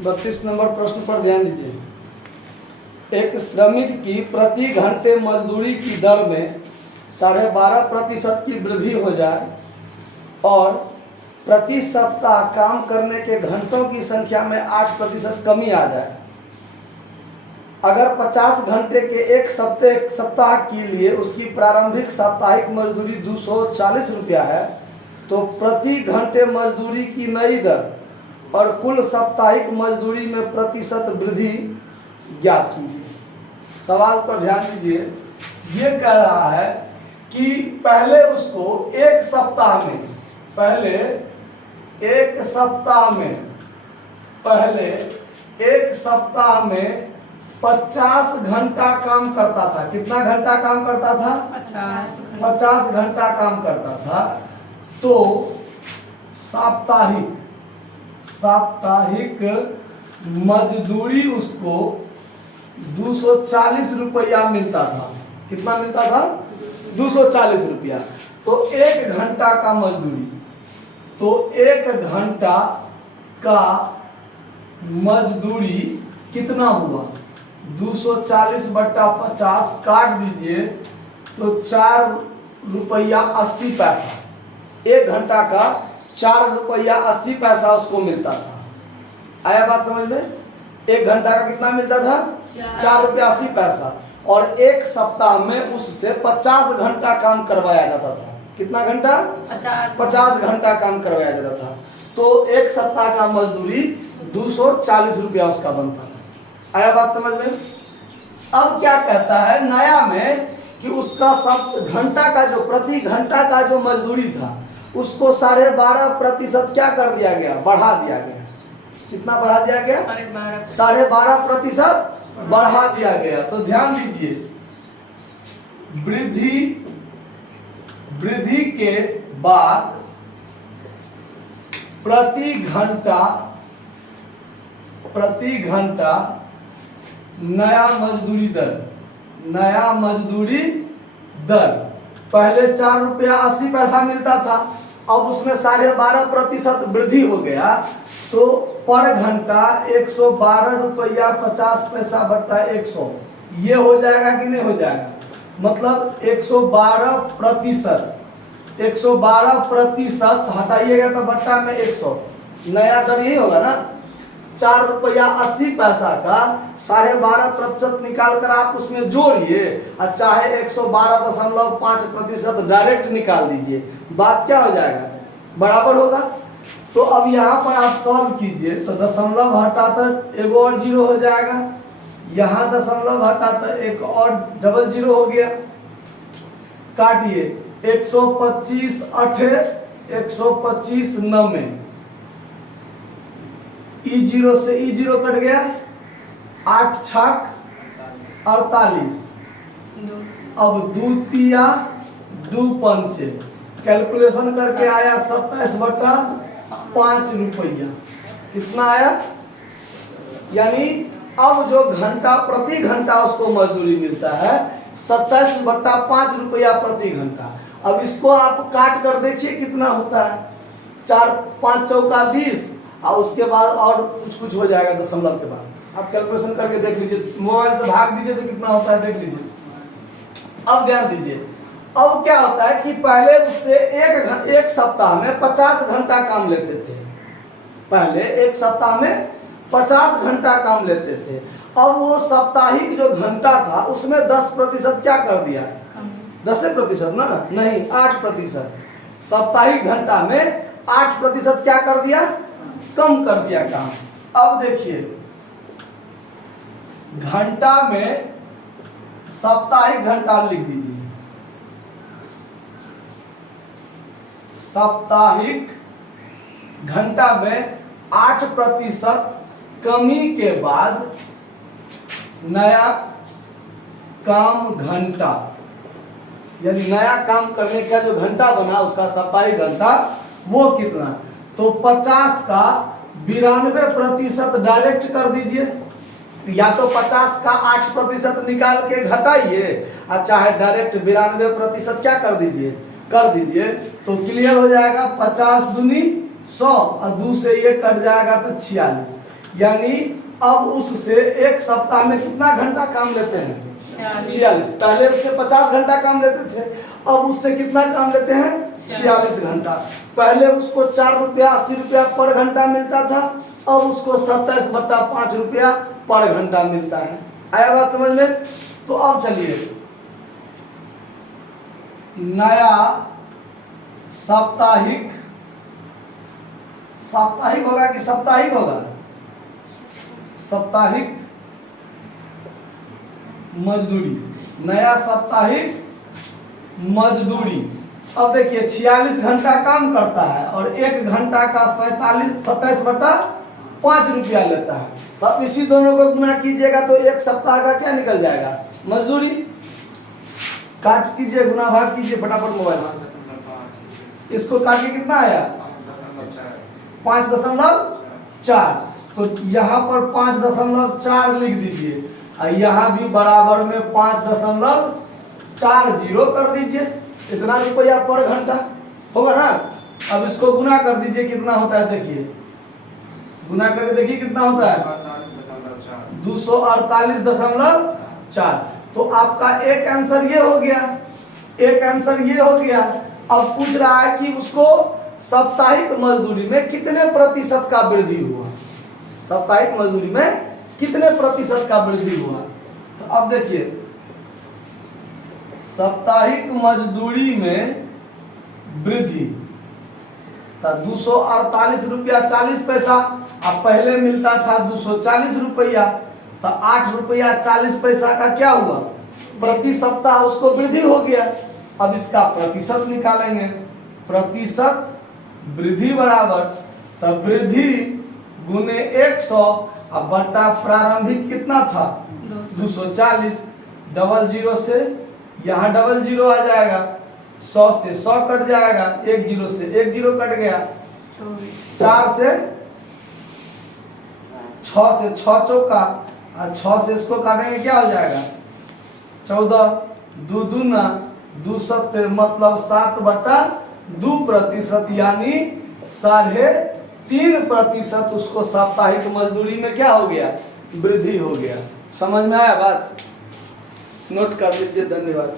32 number प्रश्न पर ध्यान दीजिए। एक श्रमिक की प्रति घंटे मजदूरी की दर में 12.5% की वृद्धि हो जाए और प्रति सप्ताह काम करने के घंटों की संख्या में 8% कमी आ जाए। अगर 50 घंटे के एक सप्ताह के लिए उसकी प्रारंभिक साप्ताहिक मजदूरी 240 रुपया है, तो प्रति घंटे मजदूरी की नई दर और कुल साप्ताहिक मजदूरी में प्रतिशत वृद्धि ज्ञात कीजिए। सवाल पर ध्यान दीजिए। ये कह रहा है कि पहले उसको एक सप्ताह में 50 घंटा काम करता था। कितना घंटा काम करता था? 50 घंटा काम करता था। तो साप्ताहिक मजदूरी उसको 240 रुपया मिलता था। कितना मिलता था? 240 रुपया। तो एक घंटा का मजदूरी, तो एक घंटा का मजदूरी कितना हुआ? 240 बट्टा 50 काट दीजिए तो 4 रुपया 80 पैसा। एक घंटा का 4 रुपया 80 पैसा उसको मिलता था। आया बात समझ में? एक घंटा का कितना मिलता था? 4 रुपया 80 पैसा। और एक सप्ताह में उससे 50 घंटा काम करवाया जाता था। कितना घंटा? 50 घंटा काम करवाया जाता था। तो एक सप्ताह का मजदूरी 240 रुपया उसका बनता था। आया बात समझ में? अब क्या कहता है नया में कि उसका घंटा का जो प्रति घंटा का जो मजदूरी था उसको 12.5% क्या कर दिया गया? बढ़ा दिया गया। कितना बढ़ा दिया गया? 12.5% बढ़ा दिया गया। तो ध्यान दीजिए, वृद्धि के बाद प्रति घंटा नया मजदूरी दर पहले 4 रुपया 80 पैसा मिलता था, अब उसमें 12.5% वृद्धि हो गया। तो पर घंटा 112 रुपया 50 पैसा बट्टा 100, ये हो जाएगा कि नहीं हो जाएगा? मतलब 112% हटाइएगा तो बट्टा में 100, नया दर यही होगा ना। 4 रुपया 80 पैसा का 12.5% निकाल कर आप उसमें जोड़िए और चाहे 112.5% डायरेक्ट निकाल दीजिए। बात क्या हो जाएगा? बराबर होगा। तो अब यहाँ पर आप सॉल्व कीजिए तो दशमलव हटाकर एक और जीरो हो जाएगा, यहाँ दशमलव हटाकर एक और डबल जीरो हो गया। काटिए 125 8 125 9, E0 से E0 कट गया, 8 छक 48। अब 2 तिया 2 पंचे, कैलकुलेशन करके आया 27 बट्टा 5 रुपया। कितना आया? यानी अब जो घंटा प्रति घंटा उसको मजदूरी मिलता है 27 बट्टा 5 रुपया प्रति घंटा। अब इसको आप काट कर देखिए कितना होता है। 4 5 चौका 20 और उसके बाद और कुछ हो जाएगा दशमलव के बाद। आप कैलकुलेशन करके देख लीजिए, मोबाइल से भाग दीजिए तो कितना होता है देख लीजिए। अब ध्यान दीजिए, अब क्या होता है कि पहले उससे एक सप्ताह में 50 घंटा काम लेते थे। पहले एक सप्ताह में 50 घंटा काम लेते थे। अब वो साप्ताहिक जो घंटा था उसमें 10% क्या कर दिया? 10% ना, नहीं 8%। साप्ताहिक घंटा में 8% क्या कर दिया? कम कर दिया काम। अब देखिए घंटा में साप्ताहिक घंटा लिख दीजिए। साप्ताहिक घंटा में 8% कमी के बाद नया काम घंटा, यानी नया काम करने का जो घंटा बना उसका साप्ताहिक घंटा वो कितना? तो 50 का 92% डायरेक्ट कर दीजिए, या तो 50 का 8% निकाल के घटाइए और चाहे डायरेक्ट 92% क्या कर दीजिए? कर दीजिए तो क्लियर हो जाएगा। 50 दूनी 100 और 2 से ये कट जाएगा तो 46। यानी अब उससे एक सप्ताह में कितना घंटा काम लेते हैं? 46। पहले उससे 50 घंटा काम लेते थे, अब उससे कितना काम लेते हैं? 46 घंटा। पहले उसको 4 रुपया 80 रुपया पर घंटा मिलता था, अब उसको 27/5 रुपया पर घंटा मिलता है। आया बात समझ में? तो अब चलिए नया साप्ताहिक होगा कि साप्ताहिक होगा? साप्ताहिक मजदूरी, नया साप्ताहिक मजदूरी। अब देखिए 46 घंटा काम करता है और 1 घंटा का 27/5 रुपया लेता है। तो अब इसी दोनों को गुना कीजिएगा तो एक सप्ताह का क्या निकल जाएगा? मजदूरी। काट कीजिए, गुना भाग कीजिए फटाफट मोबाइल से। इसको काट के कितना आया? 5.4। तो यहाँ पर 5.4 लिख दीजिए और यहाँ भी बराबर में 5.40 कर दीजिए। इतना रुपया पर घंटा होगा ना। अब इसको गुना कर दीजिए, कितना होता है देखिए, गुना करके देखिए कितना होता है? 248.4। तो आपका एक आंसर ये हो गया, एक आंसर ये हो गया। अब पूछ रहा है कि उसको साप्ताहिक मजदूरी में कितने प्रतिशत का वृद्धि हुआ, साप्ताहिक मजदूरी में कितने प्रतिशत का वृद्धि हुआ। तो अब देखिए साप्ताहिक मजदूरी में वृद्धि 248 रुपया 40 पैसा। अब पहले मिलता था 240 रुपया, तो 8 रुपया 40 पैसा का क्या हुआ? प्रति सप्ताह उसको वृद्धि हो गया। अब इसका प्रतिशत निकालेंगे, प्रतिशत वृद्धि बराबर तब वृद्धि गुने 100 अब बट्टा प्रारंभिक कितना था? 240। डबल जीरो से यहाँ डबल जीरो आ जाएगा, 100 से 100 कट जाएगा, 1 जीरो से 1 जीरो कट गया, 4 से 6 से 6 चौका और 6 से इसको काटेंगे क्या हो जाएगा? 14। 2 दूना 2 सत्तर मतलब 7/2% यानी 3.5% उसको साप्ताहिक मजदूरी में क्या हो गया? वृद्धि हो गया। समझ में आया बात? नोट कर लीजिए। धन्यवाद।